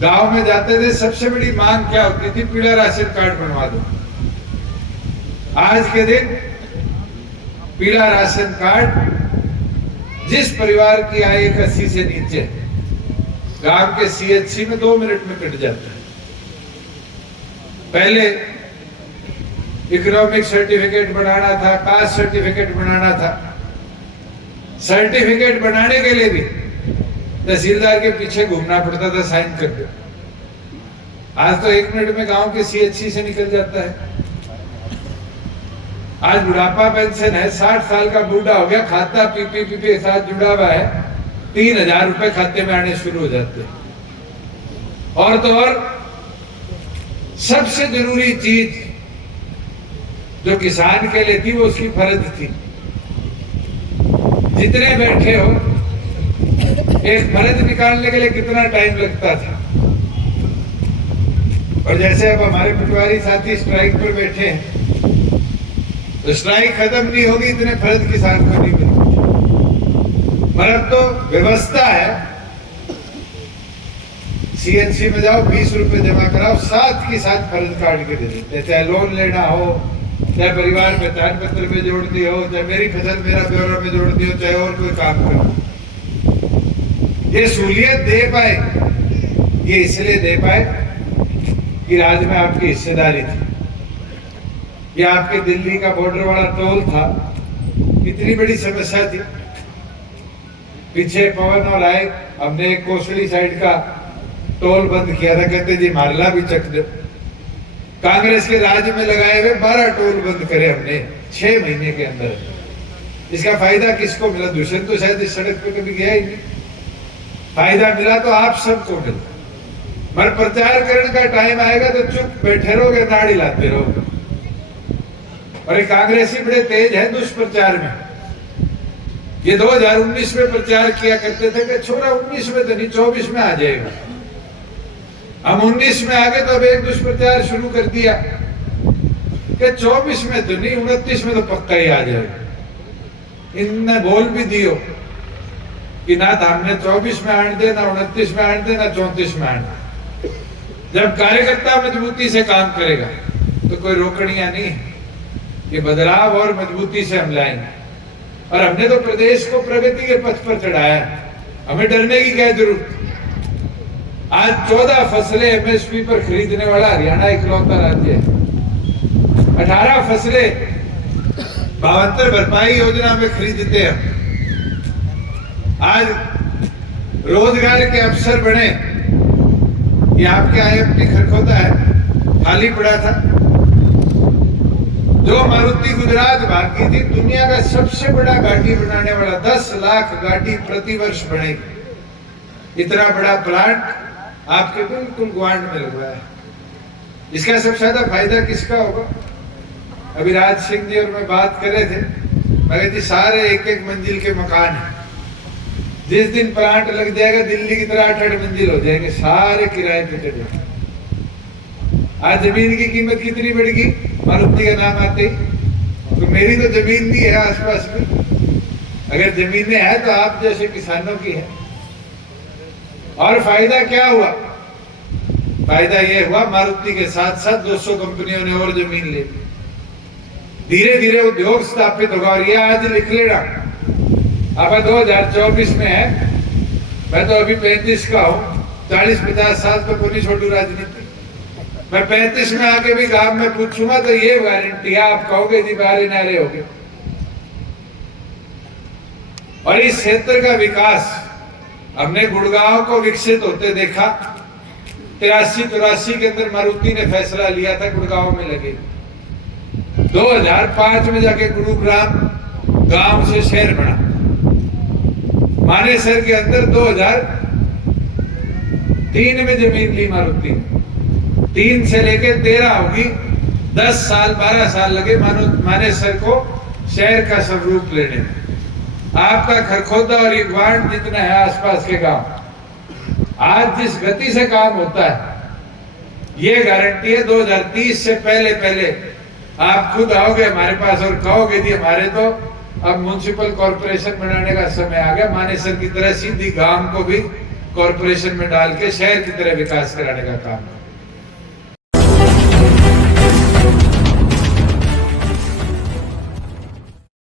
गांव में जाते थे, सबसे बड़ी मांग क्या होती थी? पीला राशन कार्ड बनवा दो। आज के दिन पीला राशन कार्ड जिस परिवार की आय 80 से नीचे, गांव के सीएचसी में 2 मिनट में कट जाता है। पहले इकोनॉमिक सर्टिफिकेट बनाना था, कास्ट सर्टिफिकेट बनाना था। सर्टिफिकेट बनाने के लिए भी तहसीलदार के पीछे घूमना पड़ता था, साइन कर दो। आज तो 1 मिनट में गांव के सीएचसी से निकल जाता है। आज बुढ़ापा पेंशन है, 60 साल का बूढ़ा हो गया, खाता पीपी के साथ जुड़ा हुआ है, 3000 रुपए खाते में आने शुरू हो जाते हैं। और तो और सबसे जरूरी चीज जो किसान के लिए थी वो उसकी फर्ज थी। जितने बैठे हो, एक फर्ज निकालने के लिए कितना टाइम लगता था। और जैसे अब हमारे पटवारी साथी स्ट्राइक पर बैठे हैं, तो स्ट्राइक खत्म नहीं होगी इतने फर्ज किसान को नहीं मिलेंगे। पर अब तो व्यवस्था है, सीएनसी में जाओ, 20 रुपए जमा कराओ, साथ के साथ फर्ज काट के दे देते। चाहे लोन लेना हो, चाहे परिवार पहचान पत्र में जोड़ दी हो, चाहे मेरी फसल मेरा ब्यौरा में जोड़ दी हो, चाहे और कोई काम करो। ये सहूलियत दे पाए, ये इसलिए दे पाए कि राज्य में आपकी हिस्सेदारी थी। ये आपके दिल्ली का बॉर्डर वाला टोल था, कितनी बड़ी समस्या थी। पीछे पवन और आए, हमने एक कोसली साइड का टोल बंद किया था, कहते जी मारला भी चक दो। कांग्रेस के राज्य में लगाए हुए 12 टोल बंद करे हमने 6 महीने के अंदर। इसका फायदा किसको मिला? दुष्यंत तो शायद इस सड़क पे कभी गया ही नहीं। फायदा मिला तो आप सबको मिला। मगर प्रचार करने का टाइम आएगा तो चुप बैठे रहोगे, नाड़ी लाते रहोगे। और ये कांग्रेसी बड़े तेज है दुष्प्रचार में। ये 2019 में प्रचार किया करते थे कि छोरा 19 में तो नहीं, 24 में आ जाएगा। हम 19 में आ गए तो अब एक दुष्प्रचार शुरू कर दिया कि 24 में तो नहीं, 29 में तो पक्का ही आ जाएगा। इनने बोल भी दियो कि ना तो हमने 24 में आने दे, ना 29 में आने दे, ना 34 में आने दे। जब कार्यकर्ता मजबूती से काम करेगा तो कोई रोकड़ियां नहीं है। ये बदलाव और मजबूती से हम लाएंगे। और हमने तो प्रदेश को प्रगति के पथ पर चढ़ाया, हमें डरने की क्या जरूरत। आज 14 फसलें एमएसपी पर खरीदने वाला हरियाणा इकलौता राज्य है। 18 फसलें 72 भरपाई योजना में खरीदते हैं। आज रोजगार के अवसर बने। ये आपके आईएमपी खरखोदा है, खाली पड़ा था। जो मारुति गुजरात भाग की थी, दुनिया का सबसे बड़ा गाड़ी बनाने वाला, 10 लाख गाड़ी प्रति वर्ष बनेगी। इतना बड़ा प्लांट आपके बिल्कुल ग्वांड में लगवाया है। इसका सबसे ज्यादा फायदा किसका होगा? अभी राज सिंह जी और मैं बात कर रहे थे, मगर जी सारे 1-1 मंजिल के मकान हैं। जिस दिन प्लांट लग जाएगा दिल्ली की तरह 8-8 मंजिल हो जाएंगे, सारे किराए पे चढ़े। आज जमीन की कीमत कितनी बढ़ गई मारुति का नाम आते ही। तो मेरी तो जमीन भी है आसपास में, अगर जमीनें हैं तो आप जैसे किसानों की है। और फायदा क्या हुआ? फायदा यह हुआ मारुति के साथ साथ 200 कंपनियों ने और जमीन ले ली। धीरे धीरे उद्योग स्थापित होगा। और ये आज लिख लेना, अब 2024 में है, मैं तो अभी 35 का हूँ, 40-50 साल तो पूरी छोटी राजनीति। मैं 35 में आके भी गांव में पूछूंगा तो ये गारंटी है, आप कहोगे जी बारे नारे हो गए। और इस क्षेत्र का विकास हमने गुड़गांव को विकसित होते देखा। 83-84 के अंदर मारुति ने फैसला लिया था गुड़गांव में लगे। 2005 में जाके गुरुग्राम गांव से शहर बना। मानेसर के अंदर 2003 में जमीन ली मारुति। 3 से लेकर 13 होगी, 10 साल 12 साल लगे मानेसर को शहर का स्वरूप लेने में। आपका खरखोदा और ग्वांड जितना है आसपास के गांव, आज जिस गति से काम होता है, ये गारंटी है 2030 से पहले आप खुद आओगे हमारे पास और कहोगे जी हमारे तो अब म्युनिसिपल कॉर्पोरेशन बनाने का समय आ गया। मानेसर की तरह सीधी गांव को भी कॉरपोरेशन में डाल के शहर की तरह विकास कराने का काम है।